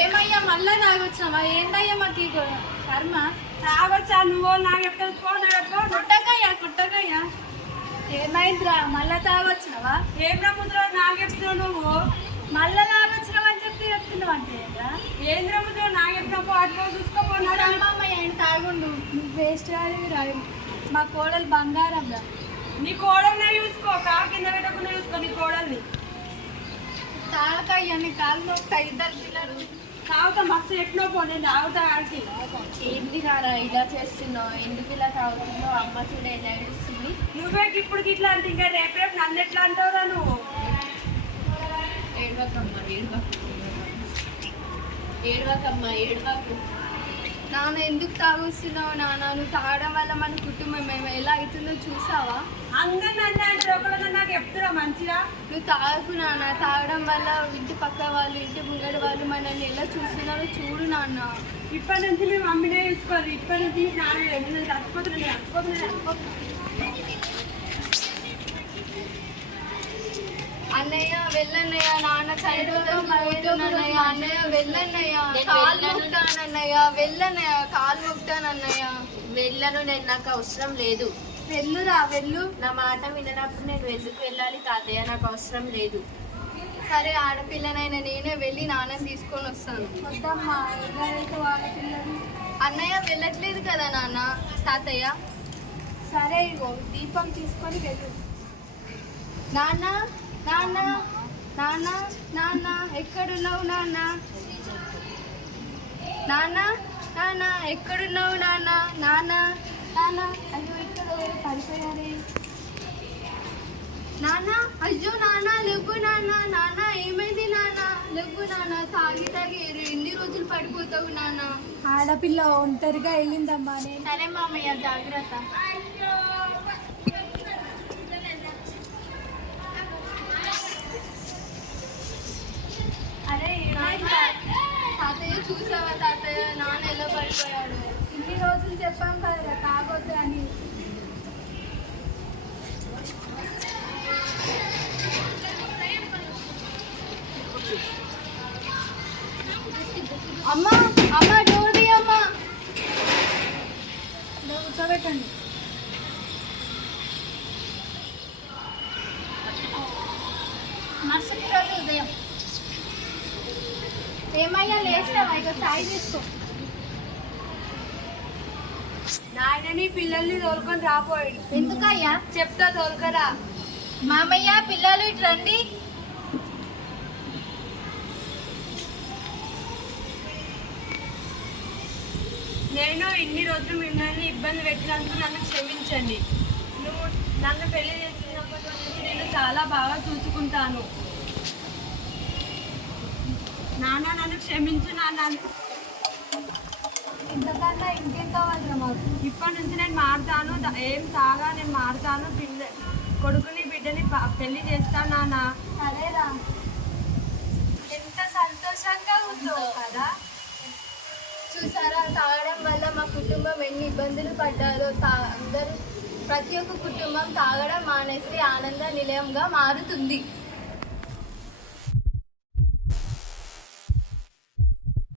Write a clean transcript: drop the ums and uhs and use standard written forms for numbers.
ఏమయ్యా మళ్ళా తాగొచ్చావా? ఏందయ్యా మాకు ఈ కర్మ? తాగొచ్చా నువ్వు నాకు కుట్టకయ్యా కుట్టకయ్యా. ఏమైందిరా మళ్ళా తాగొచ్చినావా? ఏం రమ్ముద్రా నాకు చెప్తున్నావు నువ్వు? మళ్ళా తాగొచ్చినావు అని చెప్పి చెప్తున్నావు అంటే ఏం రమ్ముద్రా నాకు చెప్తున్నావు? అట్లా చూసుకోపోయినా అమ్మయ్య ఆయన తాగుండు. నువ్వు వేస్ట్ కాదు రాదు. మా కోడలు బంగారం రా. నీ కోడల్ని చూసుకో, కింద పెట్టకుండా చూసుకో నీ కోడల్ని. తాగకయ్యా నీ కాలు నొప్పి ఇద్దరు పిల్లలు. తాగుతా మస్తు ఎట్లో పోనీ తాగుతా ఆడికి. ఏంది కారా ఇలా చేస్తున్నావు? ఎందుకు ఇలా తాగుతున్నావు? అమ్మ చూడ ఎలా ఏడుస్తుంది. నువ్వే ఇప్పుడు ఇట్లా అంటే ఇంకా రేపు నన్ను ఎట్లా అంటావురా నువ్వు? ఏడవకమ్మా ఏడవకమ్మా ఏడవకు. నాన్న ఎందుకు తాగొస్తున్నావు నాన్న? నువ్వు తాగడం వల్ల మన కుటుంబం మేము ఎలా అవుతుందో చూసావా? అందరిని అంటే ఒకళ్ళని నాకు చెప్తున్నా మంచిగా. నువ్వు తాగకు నాన్న. తాగడం వల్ల ఇంటి పక్క వాళ్ళు ఇంటి ముంగడి వాళ్ళు మనల్ని ఎలా చూస్తున్నారో చూడు నాన్న. ఇప్పటి నుంచి మేము మమ్మీనే చూసుకోవాలి. ఇప్పటి నుంచి నాన్న చచ్చిపోతున్నాను. అన్నయ్య వెళ్ళన్నయ్య, నాన్న చనిపోతానన్నయ్య. అన్నయ్య వెళ్ళన్నయ్య, కాలు మొక్తానన్నయ్య. వెళ్ళన్నయ్య, కాలు మొక్తానన్నయ్య. వెళ్ళను, నేను నాకు అవసరం లేదు. వెళ్ళురా వెళ్ళు. నా మాట విననప్పుడు నేను ఎందుకు వెళ్ళాలి తాతయ్య? నాకు అవసరం లేదు. సరే ఆడపిల్లనైనా నేనే వెళ్ళి నాన్నని తీసుకొని వస్తాను. వద్దమ్మా ఎవరైతే ఆడపిల్లలు. అన్నయ్య వెళ్ళట్లేదు కదా నాన్న తాతయ్య. సరే ఇగో దీపం తీసుకొని వెళ్ళు. నాన్న నాన్న నాన్న నాన్న ఎక్కడున్నావు నాన్న? నాన్న నాన్న ఎక్కడున్నావు నాన్న? నాన్న నాన్న అయ్యో ఇక్కడ పడిపోయారే. నాన్న అయ్యో నాన్న లేవు నాన్న. నాన్న ఏమైంది నాన్న? లేవు నాన్న. తాగి తాగి ఎన్ని రోజులు పడిపోతావు నాన్న? ఆడపిల్ల ఒంటరిగా వెళ్ళిందమ్మా. సరే మామయ్య జాగ్రత్త. అరే తాతయ్య చూసావా తాతయ్య? నాన్న ఎలా పడిపోయాడు? ఇన్ని రోజులు చెప్పాం కదా తాగొద్దు అని. అమ్మా అమ్మ డోర్ అమ్మా. కూర్చోబెట్టండి. మరుసటి రోజు ఉదయం. ఏమయ్యా లేస్తావా? ఇక చాయ్ తీసుకో. నాయనని పిల్లల్ని తోలుకొని రాపోయాడు. ఎందుకయ్యా? చెప్తా తోలుకరా. మామయ్య పిల్లలు ఇటు రండి. నేను ఇన్ని రోజులు మిమ్మల్ని ఇబ్బంది పెట్టినందుకు నన్ను క్షమించండి. నువ్వు నన్ను పెళ్లి చేసినప్పటి నుంచి నేను చాలా బాగా చూసుకుంటాను. నాన్న నన్ను క్షమించు నాన్న. ఇంతకన్నా ఇంకేం కావాలిరా మాకు? ఇప్పటి నుంచి నేను మారుతాను. ఏం తాగా నేను మారుతాను. కొడుకుని బిడ్డని పెళ్లి చేస్తాను నాన్న. సరేరా. ఎంత సంతోషంగా ఉందో కదా. చూసారా తాగడం వల్ల మా కుటుంబం ఎన్ని ఇబ్బందులు పడ్డారో. అందరూ ప్రతి ఒక్క కుటుంబం తాగడం మానేసి ఆనంద నిలయంగా మారుతుంది.